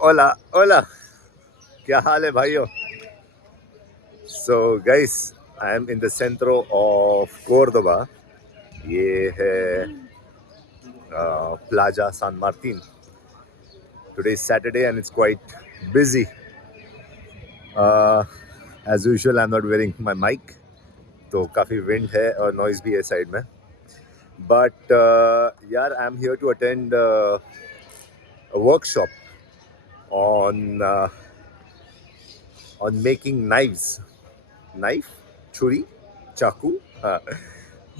Hola, hola. क्या हाल है भाइयों? So guys, I am in the centro of Córdoba. ये है Plaza San Martin. Today is Saturday and it's quite busy. Uh, as usual, I'm not wearing my mic, तो काफ़ी wind है और noise भी है side में. But यार, I'm here to attend a workshop on making knives. Knife, churi, chaku.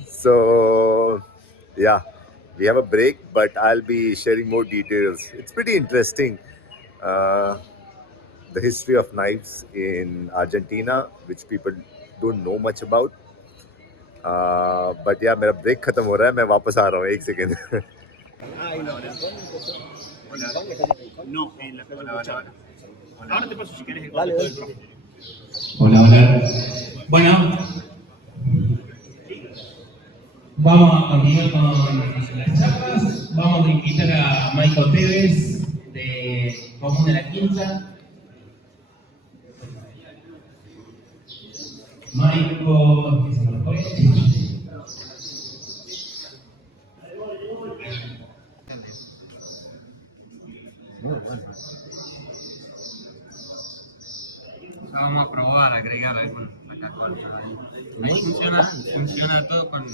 So yeah, we have a break, but I'll be sharing more details. It's pretty interesting. Uh, the history of knives in Argentina, which people don't know much about. But yeah, मेरा break खत्म हो रहा है, मैं वापस आ रहा हूँ एक second. No, en la hola. Ahora te paso si querés el Dale, contacto dale. del profe. Hola, hola. Bueno, vamos a continuar con las charlas. Vamos a invitar a Maiko Tevez de Común de la Quinta. Maiko, que se me fue. Muy bueno. Vamos a probar a agregar alguna Coca-Cola ahí. Ahí funciona todo con...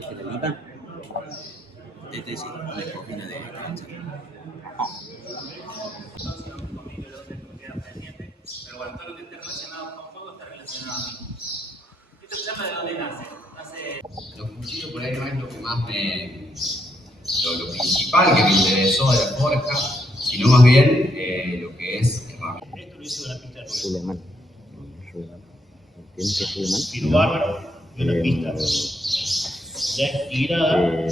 ¿Este temita? Este sí, la cocina de cancha. Pero bueno, todo lo que esté relacionado con fuego está relacionado a mí. ¿Esto se llama de dónde nace? Los cuchillos por ahí no es lo que más lo principal que me interesó de la forja, sino más bien lo que es herramienta. Esto lo hizo de una pista de ruido. Suleiman. ¿Tienes que Suleiman? Tiro bárbaro y una pista ya estirada.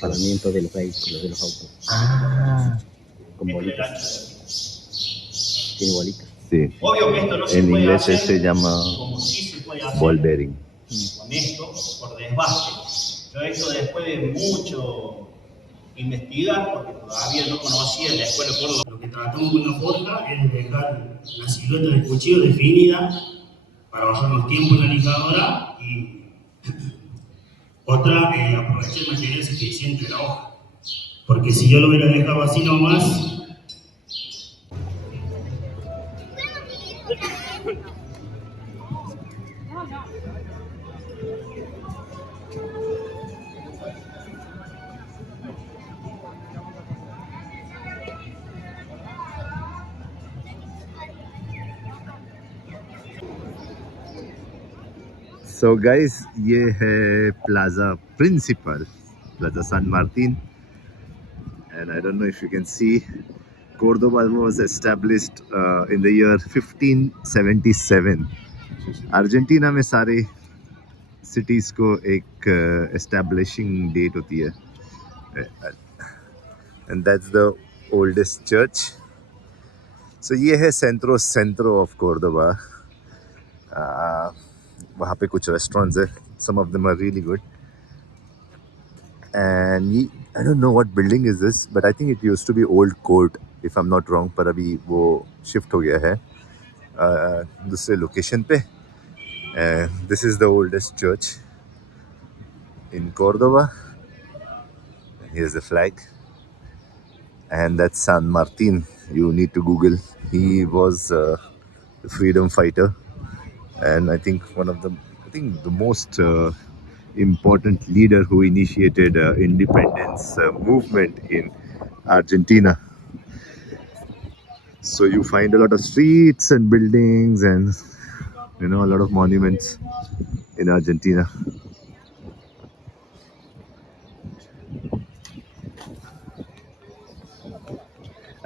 Paramiento de los vehículos, de los autos. Con bolitas. Tiene bolitas. Sí. Obvio que esto no se En puede inglés hacer se llama como sí se puede hacer ball bearing. con esto por desbaste. Yo esto después de mucho investigar, porque todavía no conocía la escuela de Córdoba. Lo que tratamos con la forja es de dejar la silueta del cuchillo definida para bajar los tiempos en la lijadora y otra, aprovechar el material suficiente de la hoja. Porque si yo lo hubiera dejado así nomás, So guys, ये है plaza principal, plaza सान Martin, and I don't know if you can see, Cordoba was established in the year 1577. Argentina में सारे cities को एक establishing date होती है, and that's the oldest church. So ये है centro of Cordoba. वहाँ पे कुछ restaurants है, some of them are really good. And I don't know what building is this, but I think it used to be old court, if I'm not wrong. पर अभी वो shift हो गया है दूसरे location पे. And this is the oldest church in Córdoba. Here's the flag, and that's San Martin. You need to Google. He was a freedom fighter, and I think the most important leader who initiated independence movement in Argentina. So you find a lot of streets and buildings and a lot of monuments in Argentina.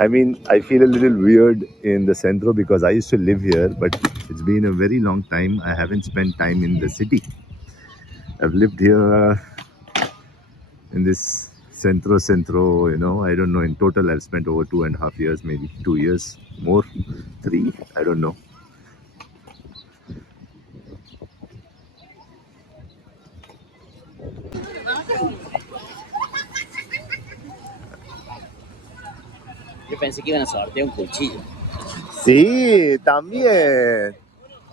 I mean, I feel a little weird in the centro because I used to live here, but it's been a very long time. I haven't spent time in the city. I've lived here in this centro, I don't know. In total, I've spent over 2.5 years, maybe 2 years, more, three, I don't know. Yo pensé que iban a sortear un cuchillo. Sí, también.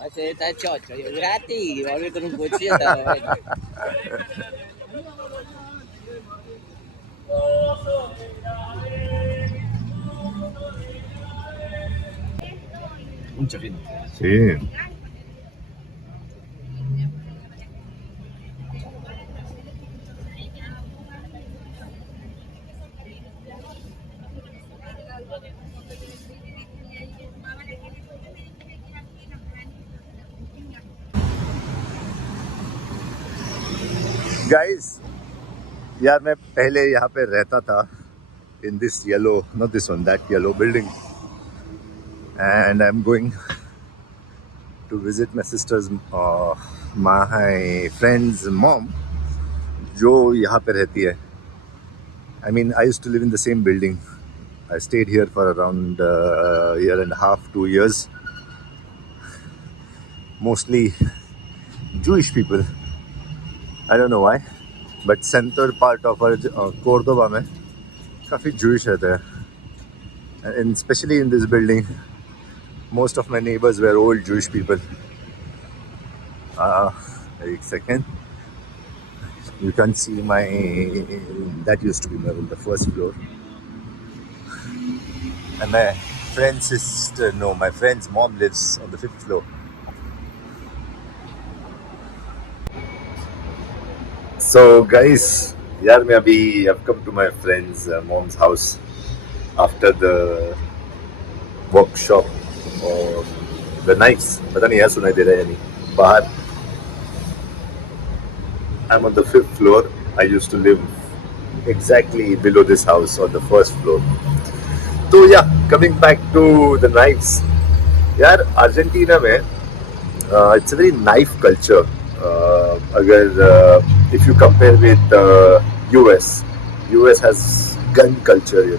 Ese está chocho, digo, gratis y volver con un cuchillo está bueno. Mucha gente. Sí. Guys, यार मैं पहले यहाँ पे रहता था in this yellow, not this one, that yellow building, and I'm going to visit my sister's, my friend's mom, जो यहाँ पे रहती है. I mean, I used to live in the same building. I stayed here for around a year and a half, 2 years. Mostly Jewish people. I don't know why, but center part of our Córdoba में काफ़ी Jewish रहते हैं. And especially in this building, most of my neighbors were old Jewish people. Wait a second. You can see that used to be the first floor. And my my friend's mom lives on the 5th floor. So guys, यार मैं अभी I've come to my friend's mom's house after the workshop or the knives. पता नहीं यार सुनाई दे रहा है या नहीं बाहर. I'm on the 5th floor. I used to live exactly below this house on the 1st floor. So yeah, coming back to the knives. यार Argentina में it's a very knife culture. If you compare with US has gun culture.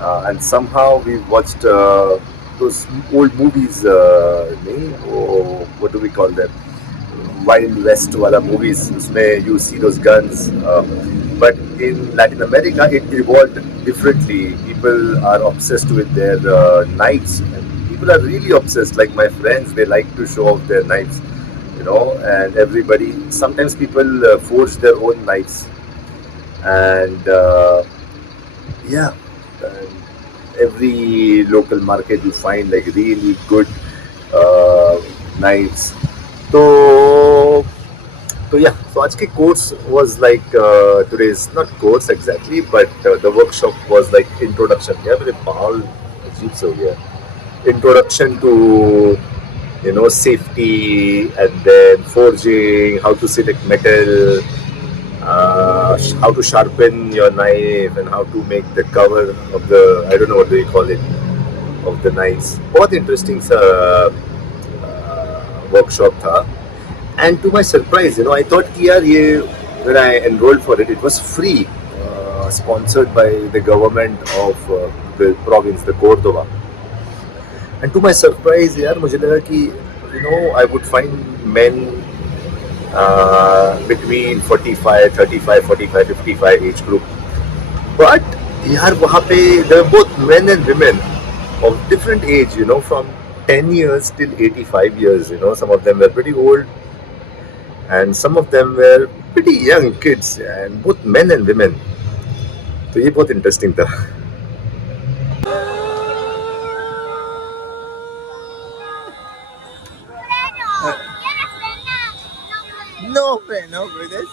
And somehow we watched those old movies, what do we call them? Wild West wala movies, usme you see those guns. But in Latin America, it evolved differently. People are obsessed with their knives, and people are really obsessed. Like my friends, they like to show off their knives, and everybody. Sometimes people forge their own knives, and yeah, and every local market you find like really good knives. So yeah, so आज के course was like today's not course exactly, but the workshop was like introduction. Yeah, मेरे बाल अजीब से हो गया. Introduction to safety, and then forging, how to select metal, how to sharpen your knife, and how to make the cover of the, I don't know what do you call it, of the knives. बहुत interesting सा workshop था. And to my surprise, I thought कि यार ये, when I enrolled for it, it was free, sponsored by the government of the province, the Córdoba. And to my surprise, यार मुझे लगा कि I would find men between 45, 35, 45, 55 age group. But यार वहाँ पे there were both men and women of different age, from 10 years till 85 years. Some of them were pretty old, and some of them were pretty young kids, and both men and women. तो ये बहुत interesting था. No freno, puedes.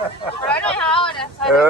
Pero no es ahora, ¿sabes?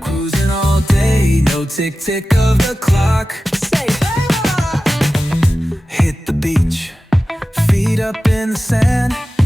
Cruising all day, no tick tick of the clock. Say, hit the beach, feet up in the sand.